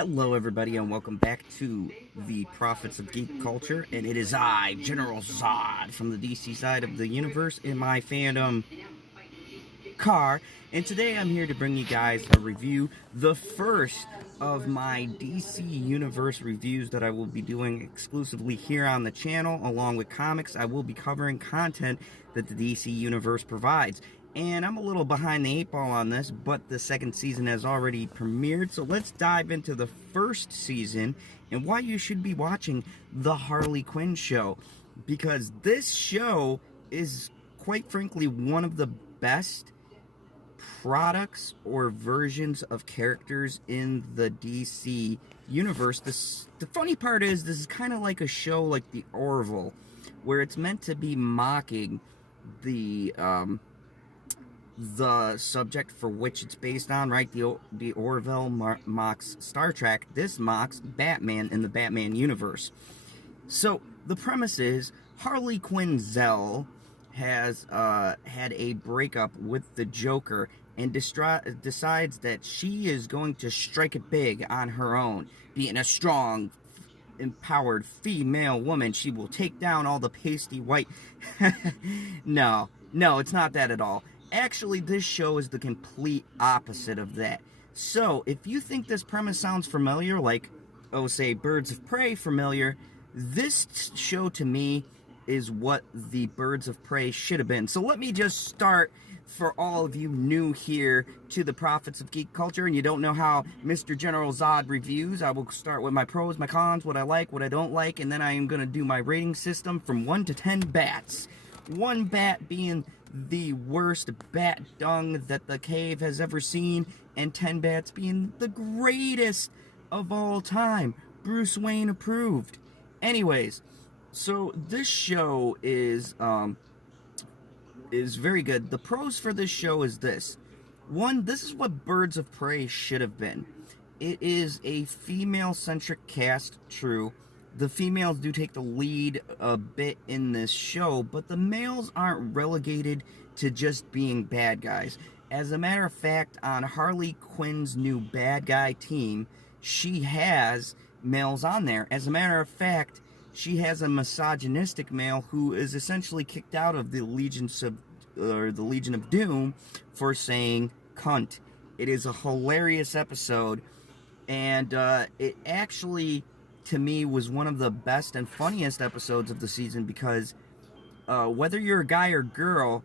Hello, everybody, and welcome back to the Prophets of Geek Culture. And it is I, General Zod, from the DC side of the universe in my fandom car. And today I'm here to bring you guys a review, the first of my DC Universe reviews that I will be doing exclusively here on the channel. Along with comics, I will be covering content that the DC Universe provides. And I'm a little behind the 8 ball on this, but the second season has already premiered. So let's dive into the first season and why you should be watching the Harley Quinn show. Because this show is, quite frankly, one of the best products or versions of characters in the DC universe. The funny part is, this is kind of like a show like the Orville, where it's meant to be mocking the subject for which it's based on, right? The Orville mocks Star Trek. This mocks Batman in the Batman universe. So the premise is Harley Quinn Zell has had a breakup with the Joker and decides that she is going to strike it big on her own. Being a strong, empowered female woman, she will take down all the pasty white... No, it's not that at all. Actually, this show is the complete opposite of that. So, if you think this premise sounds familiar, like, oh, say, Birds of Prey familiar, this show to me is what the Birds of Prey should have been. So let me just start, for all of you new here to the Prophets of Geek Culture, and you don't know how Mr. General Zod reviews, I will start with my pros, my cons, what I like, what I don't like, and then I am going to do my rating system from 1 to 10 bats. 1 bat being the worst bat dung that the cave has ever seen, and 10 bats being the greatest of all time. Bruce Wayne approved. Anyways, so this show is very good. The pros for this show is this. 1, this is what Birds of Prey should have been. It is a female-centric cast, true. The females do take the lead a bit in this show, but the males aren't relegated to just being bad guys. As a matter of fact, on Harley Quinn's new bad guy team, she has males on there. As a matter of fact, she has a misogynistic male who is essentially kicked out of the Legion of Doom for saying cunt. It is a hilarious episode, and it actually, to me, was one of the best and funniest episodes of the season, because whether you're a guy or girl,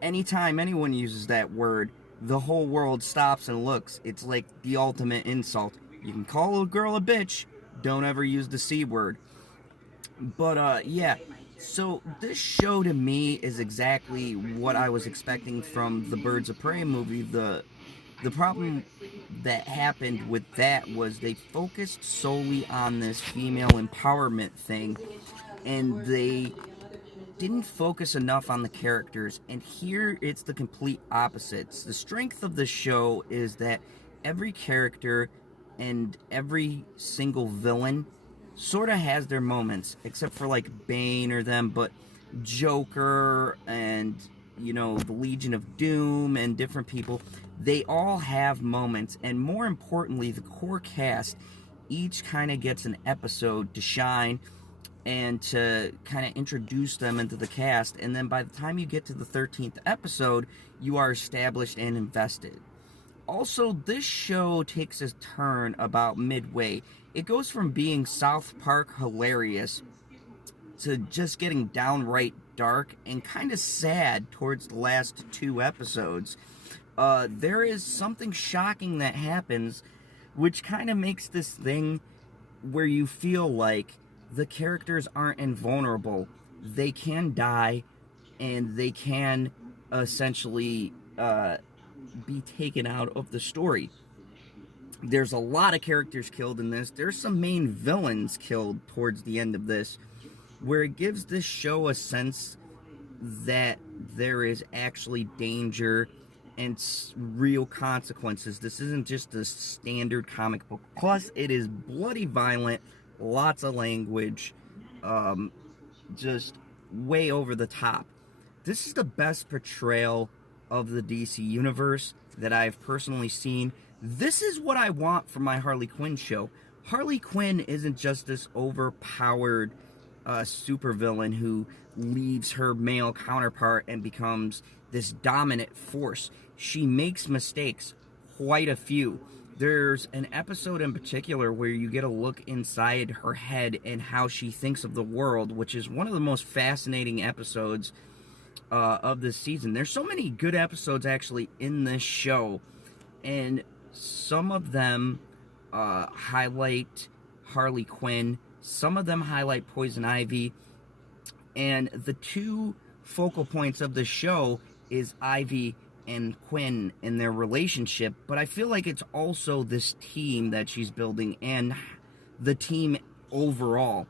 anytime anyone uses that word, the whole world stops and looks. It's like the ultimate insult. You can call a girl a bitch, don't ever use the C word. But yeah, so this show to me is exactly what I was expecting from the Birds of Prey movie. The problem that happened with that was they focused solely on this female empowerment thing, and they didn't focus enough on the characters. And here it's the complete opposites. The strength of the show is that every character and every single villain sort of has their moments, except for like Bane or them, but Joker and, you know, the Legion of Doom and different people, they all have moments. And more importantly, the core cast each kind of gets an episode to shine and to kind of introduce them into the cast. And then by the time you get to the 13th episode, you are established and invested. Also, this show takes a turn about midway. It goes from being South Park hilarious to just getting downright dark and kind of sad towards the last 2 episodes. There is something shocking that happens, which kind of makes this thing where you feel like the characters aren't invulnerable. They can die, and they can essentially be taken out of the story. There's a lot of characters killed in this. There's some main villains killed towards the end of this, where it gives this show a sense that there is actually danger and real consequences. This isn't just a standard comic book. Plus, it is bloody violent, lots of language, just way over the top. This is the best portrayal of the DC Universe that I've personally seen. This is what I want from my Harley Quinn show. Harley Quinn isn't just this overpowered supervillain who leaves her male counterpart and becomes this dominant force. She makes mistakes, quite a few. There's an episode in particular where you get a look inside her head and how she thinks of the world, which is one of the most fascinating episodes of this season. There's so many good episodes actually in this show, and some of them highlight Harley Quinn, some of them highlight Poison Ivy, and the two focal points of the show is Ivy and Quinn and their relationship, but I feel like it's also this team that she's building and the team overall.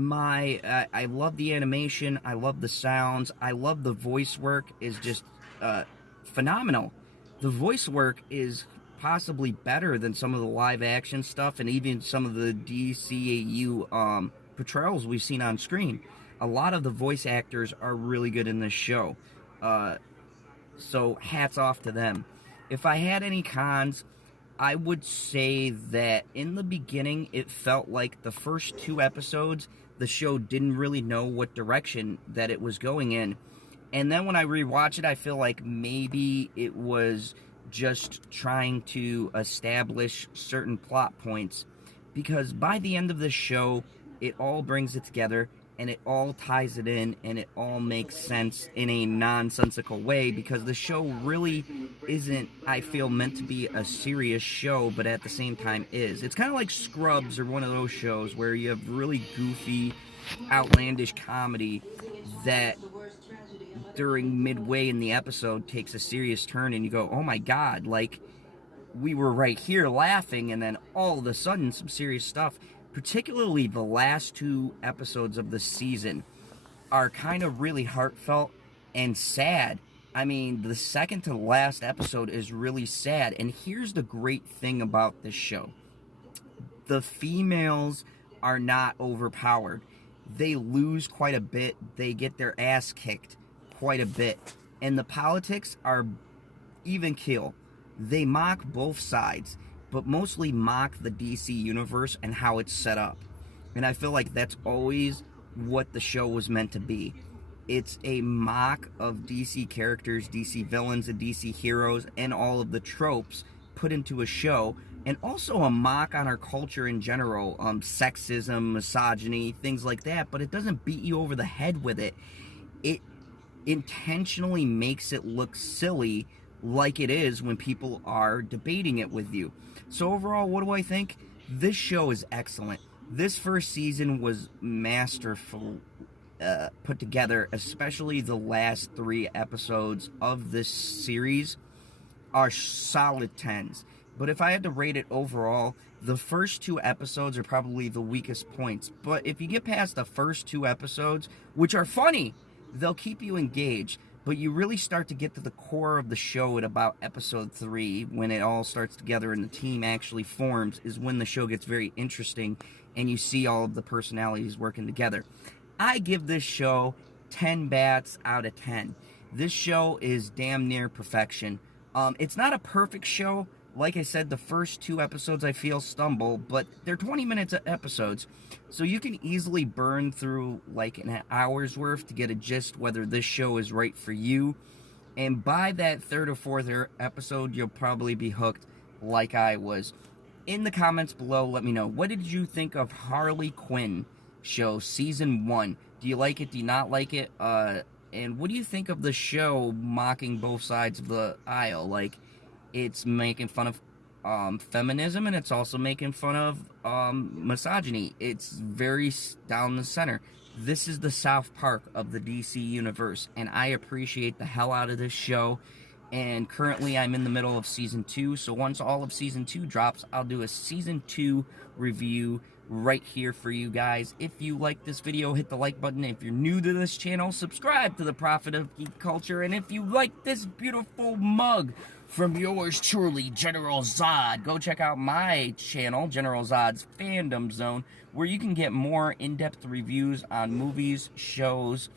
I love the animation, I love the sounds, I love the voice work is just phenomenal. The voice work is possibly better than some of the live action stuff and even some of the DCAU portrayals we've seen on screen. A lot of the voice actors are really good in this show. So hats off to them. If I had any cons, I would say that in the beginning, it felt like the first 2 episodes, the show didn't really know what direction that it was going in. And then when I rewatch it, I feel like maybe it was just trying to establish certain plot points. Because by the end of the show, it all brings it together, and it all ties it in, and it all makes sense in a nonsensical way, because the show really isn't, I feel, meant to be a serious show, but at the same time is. It's kind of like Scrubs or one of those shows where you have really goofy, outlandish comedy that during midway in the episode takes a serious turn, and you go, oh my god, like, we were right here laughing, and then all of a sudden some serious stuff. Particularly the last 2 episodes of the season are kind of really heartfelt and sad. I mean, the second to last episode is really sad. And here's the great thing about this show. The females are not overpowered. They lose quite a bit. They get their ass kicked quite a bit. And the politics are even keel. They mock both sides, but mostly mock the DC universe and how it's set up. And I feel like that's always what the show was meant to be. It's a mock of DC characters, DC villains, and DC heroes, and all of the tropes put into a show, and also a mock on our culture in general, sexism, misogyny, things like that, but it doesn't beat you over the head with it. It intentionally makes it look silly like it is when people are debating it with you. So overall, what do I think? This show is excellent. This first season was masterful, put together, especially the last 3 episodes of this series are solid 10s. But if I had to rate it overall, the first 2 episodes are probably the weakest points. But if you get past the first 2 episodes, which are funny, they'll keep you engaged. But you really start to get to the core of the show at about episode 3, when it all starts together and the team actually forms, is when the show gets very interesting and you see all of the personalities working together. I give this show 10 bats out of 10. This show is damn near perfection. It's not a perfect show. Like I said, the first 2 episodes I feel stumble, but they're 20 minutes episodes, so you can easily burn through like an hour's worth to get a gist whether this show is right for you. And by that 3rd or 4th episode, you'll probably be hooked like I was. In the comments below, let me know, what did you think of Harley Quinn show Season 1? Do you like it? Do you not like it? And what do you think of the show mocking both sides of the aisle? Like, it's making fun of feminism, and it's also making fun of misogyny. It's very down the center. This is the South Park of the DC universe, and I appreciate the hell out of this show. And currently I'm in the middle of Season 2, so once all of Season 2 drops, I'll do a Season 2 review right here for you guys. If you like this video, hit the like button. If you're new to this channel, subscribe to the Prophet of Geek Culture. And if you like this beautiful mug from yours truly, General Zod, go check out my channel, General Zod's Fandom Zone, where you can get more in-depth reviews on movies, shows,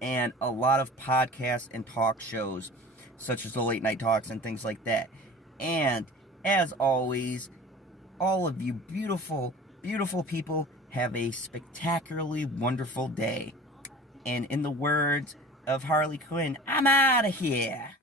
and a lot of podcasts and talk shows. such as the late night talks and things like that. And as always, all of you beautiful, beautiful people have a spectacularly wonderful day. And in the words of Harley Quinn, I'm out of here.